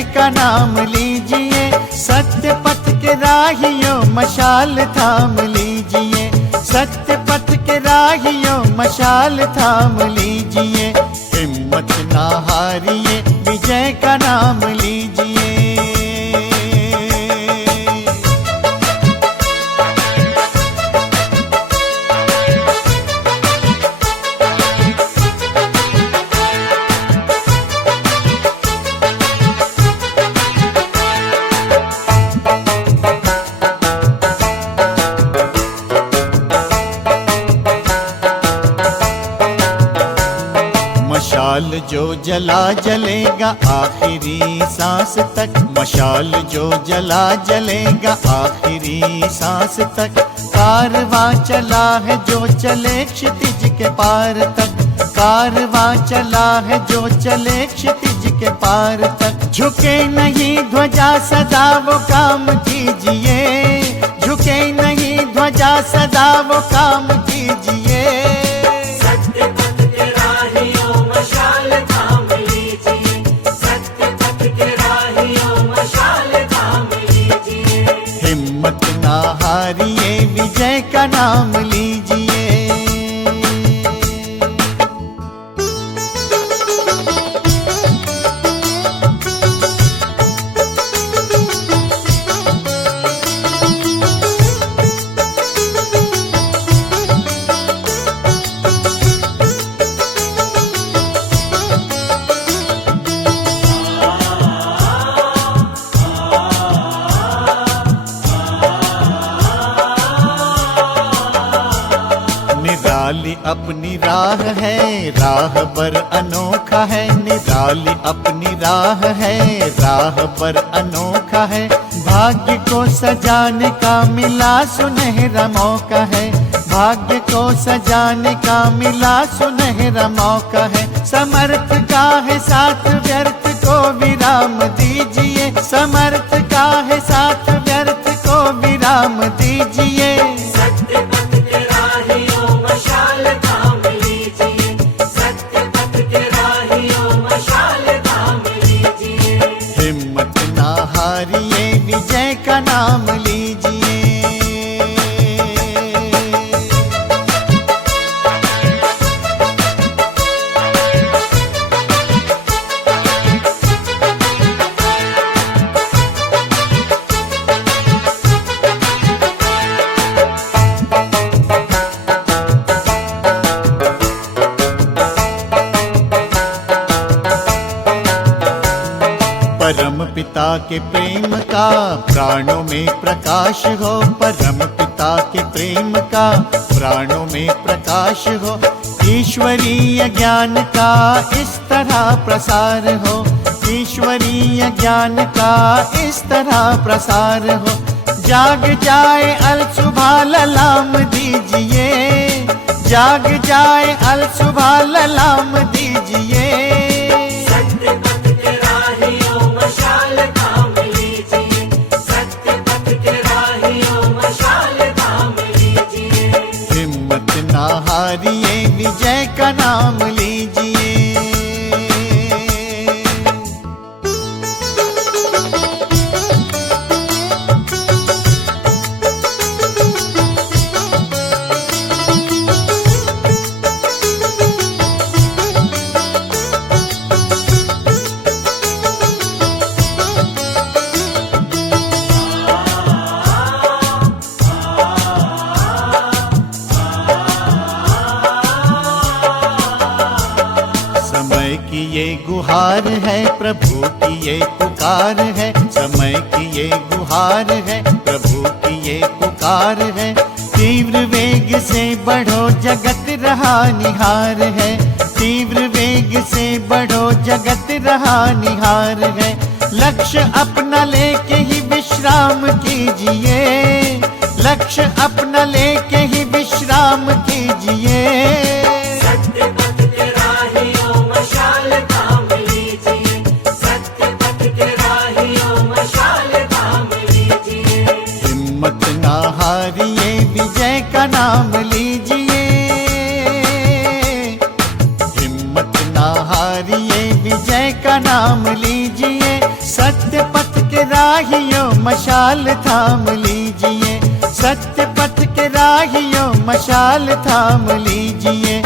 विजय का नाम लीजिए। सत्य पथ के राहियों मशाल थाम लीजिए। सत्य पथ के राहियों मशाल थाम लीजिए। हिम्मत ना हारिए, विजय का नाम लीजिए। मशाल जो जला जलेगा आखिरी सांस तक। मशाल जो जला जलेगा आखिरी सांस तक। कारवां चला है जो चले क्षितिज के पार तक। कारवां चला है जो चले क्षितिज के पार तक। झुके नहीं ध्वजा सदा वो काम कीजिए। झुके नहीं ध्वजा सदा वो काम कीजिए। मशाल थाम लीजिए। सत्य पथ के राहियों मशाल थाम लीजिए। हिम्मत ना हारिए, विजय का नाम लीजिए। निराली अपनी राह है, राह पर अनोखा है। निराली अपनी राह है, राह पर अनोखा है। भाग्य को सजाने का मिला सुनहरा मौका है। भाग्य को सजाने का मिला सुनहरा मौका है। समर्थ का है साथ, व्यर्थ को विराम दीजिए। समर्थ का है साथ, व्यर्थ को विराम दीजिए। सत्य पथ के राहियों मशाल थाम लीजिए। सत्य पथ के राहियों मशाल थाम लीजिए। हिम्मत ना हारिए, विजय का नाम लीजिए। परम पिता के प्रेम का प्राणों में प्रकाश हो। परम पिता के प्रेम का प्राणों में प्रकाश हो। ईश्वरीय ज्ञान का इस तरह प्रसार हो। ईश्वरीय ज्ञान का इस तरह प्रसार हो। जाग जाए अल सुबह ललाम दीजिए। जाग जाए अल सुबह ललाम दीजिए। सत्य पथ के राहियों मशाल थाम लीजिए। सत्य पथ के राहियों मशाल थाम लीजिए। हिम्मत ना हारिए, विजय का नाम लीजिए। समय की ये गुहार है, प्रभु की ये पुकार है। समय की ये गुहार है, प्रभु की ये पुकार है। तीव्र वेग से बढ़ो, जगत रहा निहार है। तीव्र वेग से बढ़ो, जगत रहा निहार है। लक्ष्य अपना लेके ही विश्राम कीजिए। लक्ष्य अपना लेके ही विश्राम कीजिए। सत्य पथ के राहियों मशाल थाम लीजिए। सत्य पथ के राहियों मशाल थाम लीजिए। हिम्मत ना हारिए, विजय का नाम लीजिए। हिम्मत ना हारिए, विजय का नाम लीजिए। मशाल थाम लीजिए, सत्य पथ के राहियों मशाल थाम लीजिए,